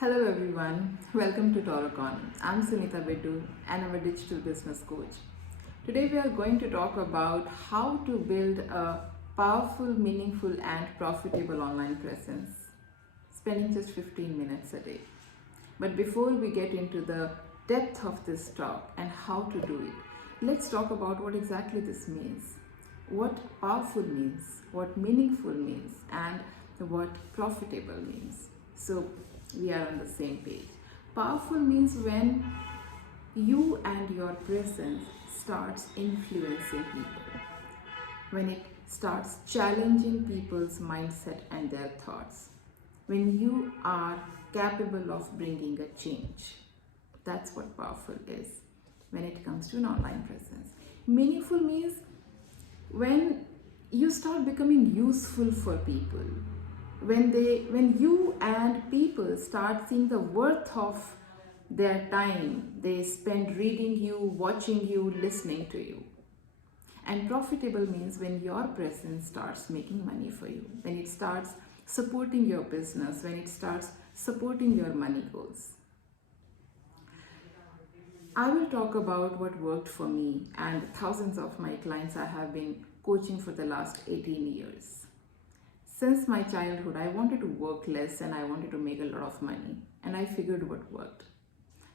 Hello everyone, welcome to Torocon. I'm Sunita Biddu and I'm a digital business coach. Today we are going to talk about how to build a powerful, meaningful and profitable online presence, spending just 15 minutes a day. But before we get into the depth of this talk and how to do it, let's talk about what exactly this means, what powerful means, what meaningful means, and what profitable means. So we are on the same page. Powerful means when you and your presence starts influencing people, when it starts challenging people's mindset and their thoughts, when you are capable of bringing a change. That's what powerful is when it comes to an online presence. Meaningful means when you start becoming useful for people, when you and people start seeing the worth of their time they spend reading you, watching you, listening to you. And profitable means when your presence starts making money for you, when it starts supporting your business, when it starts supporting your money goals. I will talk about what worked for me and thousands of my clients I have been coaching for the last 18 years. Since my childhood, I wanted to work less and I wanted to make a lot of money, and I figured what worked.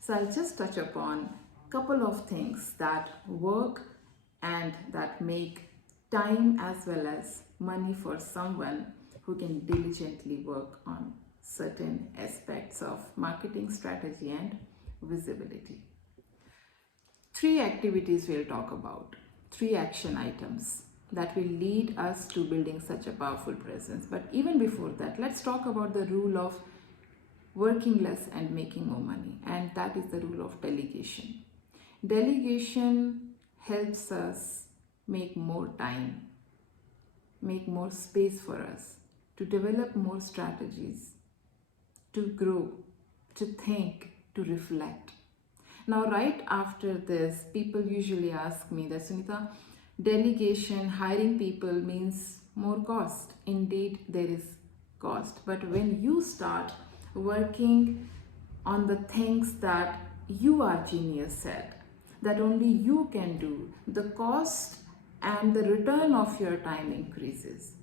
So I'll just touch upon a couple of things that work and that make time as well as money for someone who can diligently work on certain aspects of marketing strategy and visibility. 3 activities we'll talk about, 3 action items that will lead us to building such a powerful presence. But even before that, let's talk about the rule of working less and making more money, and that is the rule of delegation. Delegation helps us make more time, make more space for us, to develop more strategies, to grow, to think, to reflect. Now, right after this, people usually ask me that, Sunita, delegation, hiring people means more cost. Indeed, there is cost. But when you start working on the things that you are genius at, that only you can do, the cost and the return of your time increases.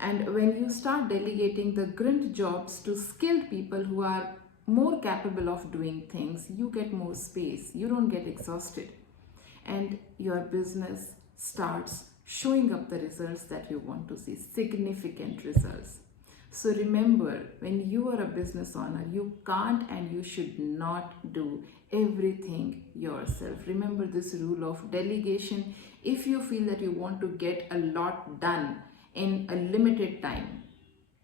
And when you start delegating the grunt jobs to skilled people who are more capable of doing things, you get more space, you don't get exhausted, and your business starts showing up the results that you want to see, significant results. So remember, when you are a business owner, you can't and you should not do everything yourself. Remember this rule of delegation. If you feel that you want to get a lot done in a limited time,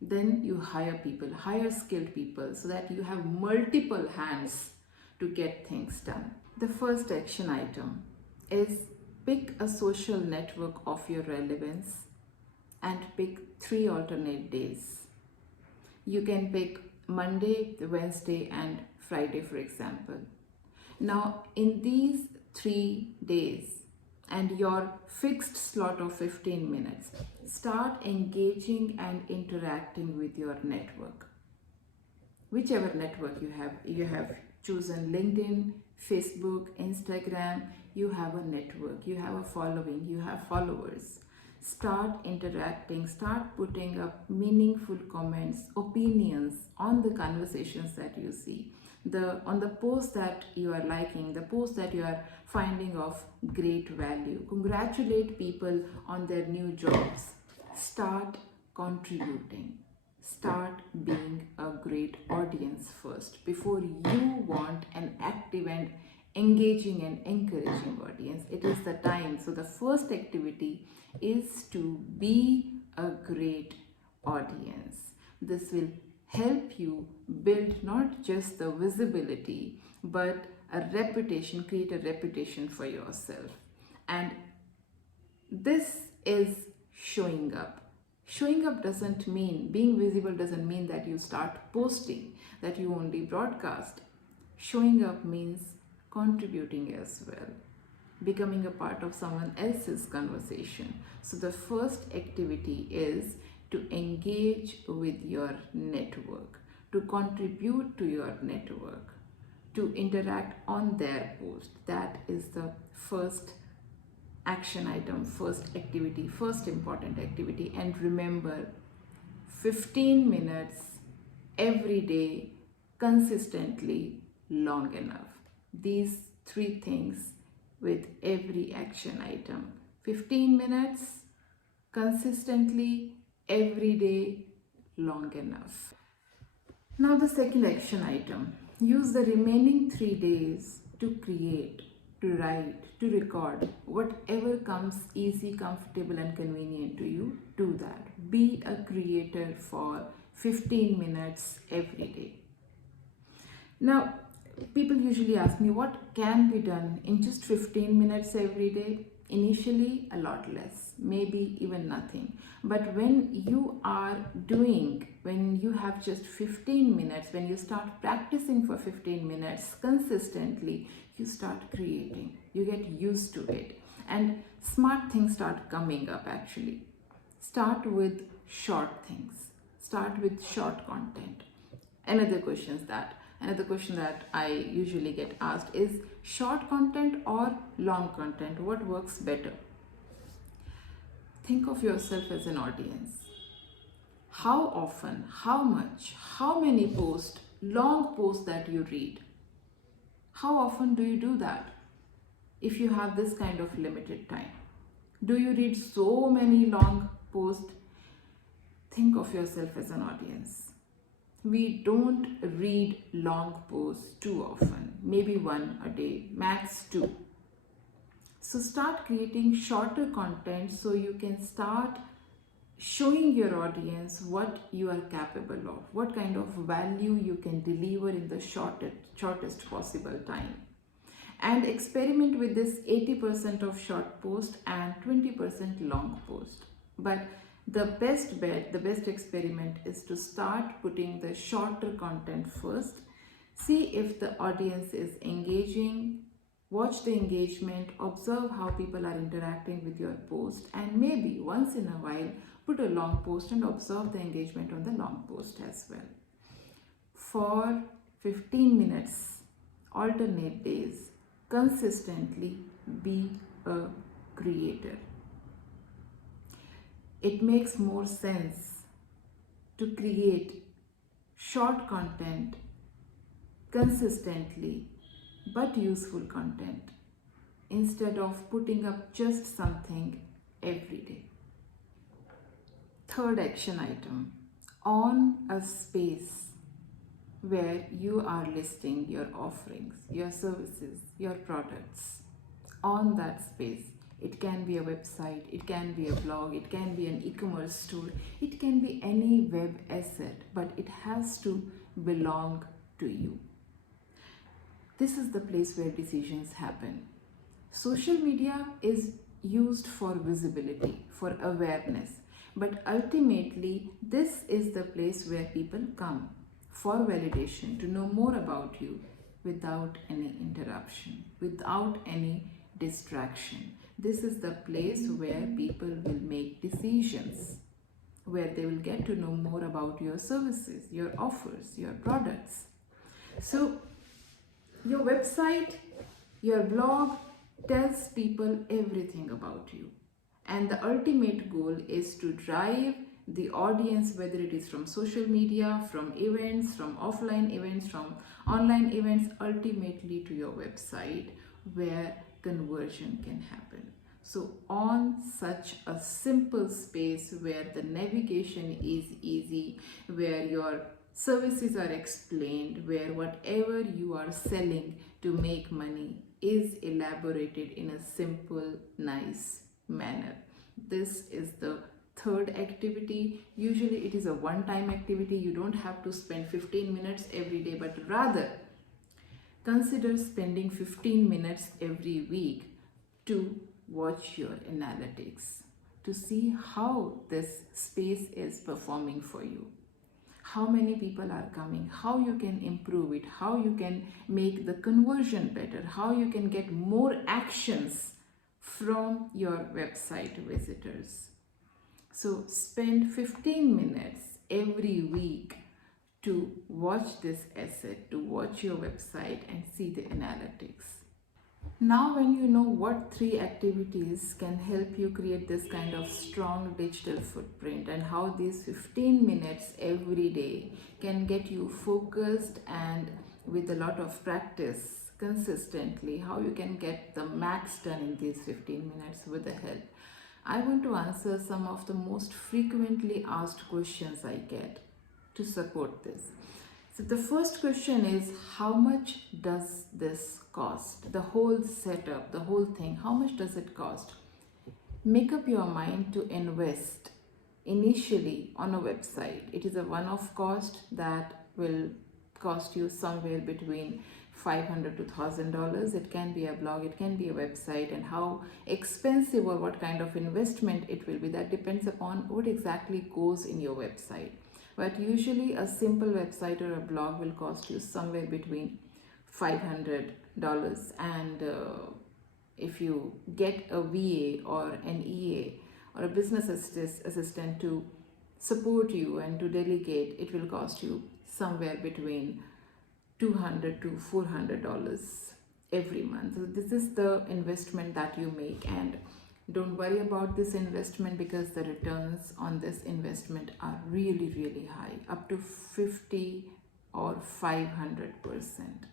then you hire people, hire skilled people, so that you have multiple hands to get things done. The first action item is pick a social network of your relevance and pick 3 alternate days. You can pick Monday, Wednesday and Friday, for example. Now, in these 3 days and your fixed slot of 15 minutes, start engaging and interacting with your network. Whichever network you have chosen LinkedIn, Facebook, Instagram, you have a network, you have a following, you have followers. Start interacting, start putting up meaningful comments, opinions on the conversations that you see, on the post that you are liking, the post that you are finding of great value. Congratulate people on their new jobs. Start contributing. Start being a great audience first before you want an active and engaging and encouraging audience. It is the time. So the first activity is to be a great audience. This will help you build not just the visibility but a reputation, create a reputation for yourself. And this is showing up. Showing up doesn't mean, being visible doesn't mean that you start posting, that you only broadcast. Showing up means contributing as well, becoming a part of someone else's conversation. So the first activity is to engage with your network, to contribute to your network, to interact on their post. That is the first action item, first activity, first important activity. And remember, 15 minutes every day, consistently, long enough. These three things with every action item. 15 minutes consistently every day, long enough. Now the second action item. Use the remaining 3 days to create, to write, to record, whatever comes easy, comfortable and convenient to you, do that. Be a creator for 15 minutes every day. Now, people usually ask me what can be done in just 15 minutes every day. Initially, a lot less, maybe even nothing. But when you are doing, when you have just 15 minutes, when you start practicing for 15 minutes consistently, you start creating, you get used to it, and smart things start coming up actually. Start with short things, start with short content. Another question that I usually get asked is short content or long content, what works better? Think of yourself as an audience. How often, how much, how many posts, long posts that you read? How often do you do that? If you have this kind of limited time, do you read so many long posts? Think of yourself as an audience. We don't read long posts too often, maybe one a day, max 2. So start creating shorter content so you can start showing your audience what you are capable of, what kind of value you can deliver in the shortest possible time. And experiment with this 80% of short post and 20% long post. But the best bet, the best experiment is to start putting the shorter content first. See if the audience is engaging, watch the engagement, observe how people are interacting with your post, and maybe once in a while put a long post and observe the engagement on the long post as well. For 15 minutes, alternate days, consistently be a creator. It makes more sense to create short content consistently but useful content instead of putting up just something every day. Third action item, on a space where you are listing your offerings, your services, your products. On that space, it can be a website, it can be a blog, it can be an e-commerce store, it can be any web asset, but it has to belong to you. This is the place where decisions happen. Social media is used for visibility, for awareness, but ultimately this is the place where people come for validation, to know more about you without any interruption, without any distraction. This is the place where people will make decisions, where they will get to know more about your services, your offers, your products. So your website, your blog tells people everything about you. And the ultimate goal is to drive the audience, whether it is from social media, from events, from offline events, from online events, ultimately to your website where conversion can happen. So on such a simple space where the navigation is easy, where your services are explained, where whatever you are selling to make money is elaborated in a simple, nice manner. This is the third activity. Usually it is a one-time activity. You don't have to spend 15 minutes every day, but rather consider spending 15 minutes every week to watch your analytics, to see how this space is performing for you, how many people are coming, how you can improve it, how you can make the conversion better, how you can get more actions from your website visitors. So spend 15 minutes every week to watch this asset, to watch your website and see the analytics. Now, when you know what 3 activities can help you create this kind of strong digital footprint and how these 15 minutes every day can get you focused and with a lot of practice consistently, how you can get the max done in these 15 minutes with the help. I want to answer some of the most frequently asked questions I get to support this. So the first question is, how much does this cost? The whole setup, the whole thing, how much does it cost? Make up your mind to invest initially on a website. It is a one-off cost that will cost you somewhere between $500 to $1,000. It can be a blog, it can be a website, and how expensive or what kind of investment it will be, that depends upon what exactly goes in your website. But usually a simple website or a blog will cost you somewhere between $500, and if you get a VA or an EA or a business assistant to support you and to delegate, it will cost you somewhere between $200 to $400 every month. So this is the investment that you make, and don't worry about this investment because the returns on this investment are really high, up to 50 or 500%.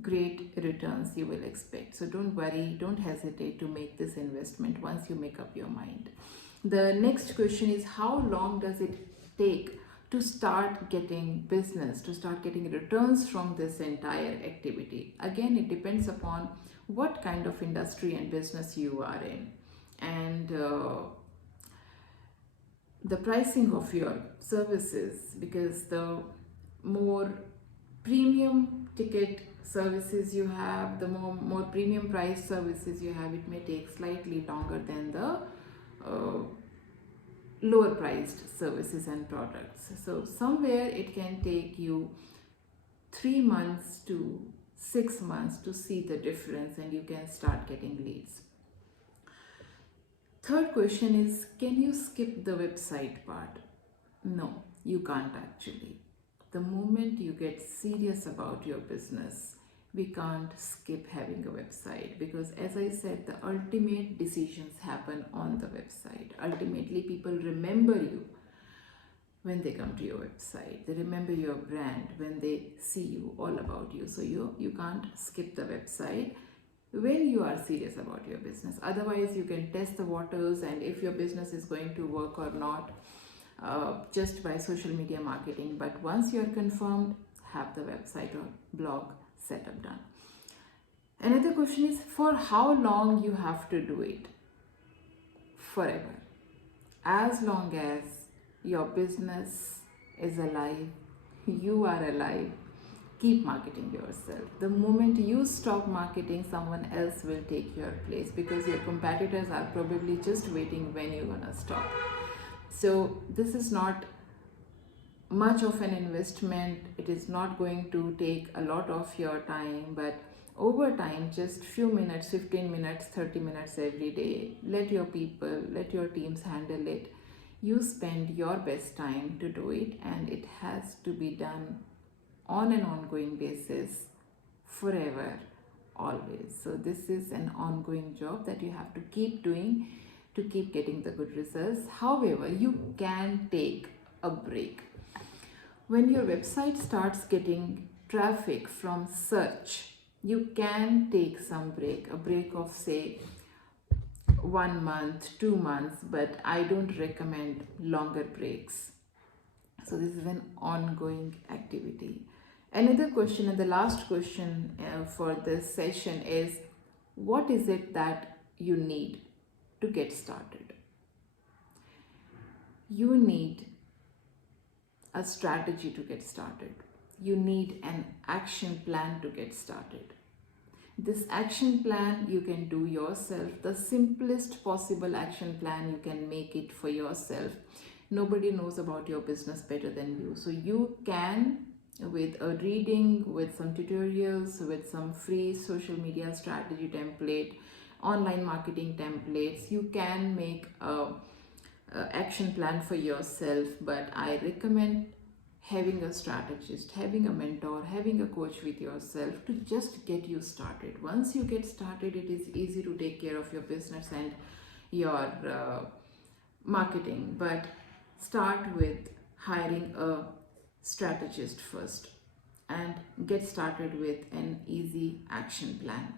Great returns you will expect. So don't worry, don't hesitate to make this investment once you make up your mind. The next question is, how long does it take to start getting business, to start getting returns from this entire activity? Again, it depends upon what kind of industry and business you are in, and the pricing of your services, because the more premium ticket services you have, the more premium price services you have, it may take slightly longer than the lower priced services and products. So somewhere it can take you 3 months to 6 months to see the difference, and you can start getting leads. Third question is, can you skip the website part? No, you can't actually. The moment you get serious about your business, we can't skip having a website, because as I said, the ultimate decisions happen on the website. Ultimately, people remember you when they come to your website. They remember your brand when they see you, all about you. So you can't skip the website when you are serious about your business. Otherwise, you can test the waters, and if your business is going to work or not, just by social media marketing. But once you're confirmed, have the website or blog setup done. Another question is, for how long you have to do it? Forever. As long as your business is alive, you are alive, keep marketing yourself. The moment you stop marketing, someone else will take your place, because your competitors are probably just waiting when you're gonna stop. So this is not much of an investment. It is not going to take a lot of your time, but over time, just few minutes, 15 minutes, 30 minutes every day, let your people, let your teams handle it. You spend your best time to do it, and it has to be done on an ongoing basis, forever, always. So this is an ongoing job that you have to keep doing to keep getting the good results. However, you can take a break. When your website starts getting traffic from search, you can take some break, a break of say 1 month, 2 months, but I don't recommend longer breaks. So this is an ongoing activity. Another question, and the last question for this session is, what is it that you need to get started? You need a strategy to get started. You need an action plan to get started. This action plan you can do yourself. The simplest possible action plan, you can make it for yourself. Nobody knows about your business better than you. So you can, with a reading, with some tutorials, with some free social media strategy template, online marketing templates, you can make a action plan for yourself. But I recommend having a strategist, having a mentor, having a coach with yourself to just get you started. Once you get started, it is easy to take care of your business and your marketing. But start with hiring a strategist first and get started with an easy action plan.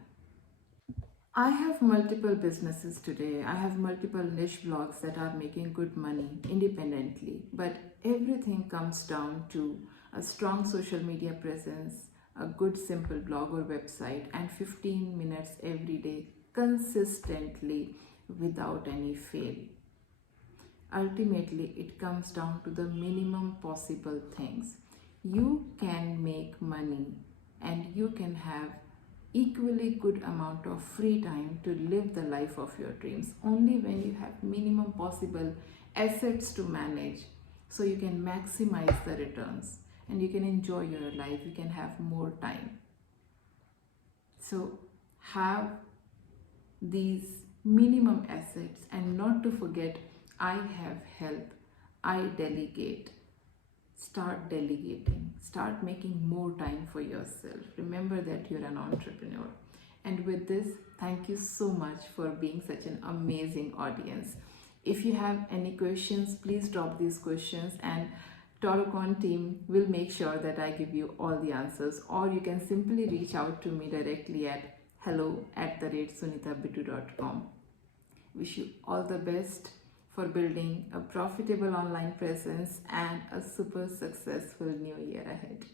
I have multiple businesses today. I have multiple niche blogs that are making good money independently, but everything comes down to a strong social media presence, a good simple blog or website, and 15 minutes every day consistently without any fail. Ultimately, it comes down to the minimum possible things. You can make money and you can have equally good amount of free time to live the life of your dreams only when you have minimum possible assets to manage, so you can maximize the returns and you can enjoy your life, you can have more time. So have these minimum assets, and not to forget, I have help, I delegate. Start delegating, start making more time for yourself. Remember that you're an entrepreneur. And with this, thank you so much for being such an amazing audience. If you have any questions, please drop these questions and Torocon team will make sure that I give you all the answers, or you can simply reach out to me directly at hello@sunitaBiddu.com. Wish you all the best for building a profitable online presence and a super successful new year ahead.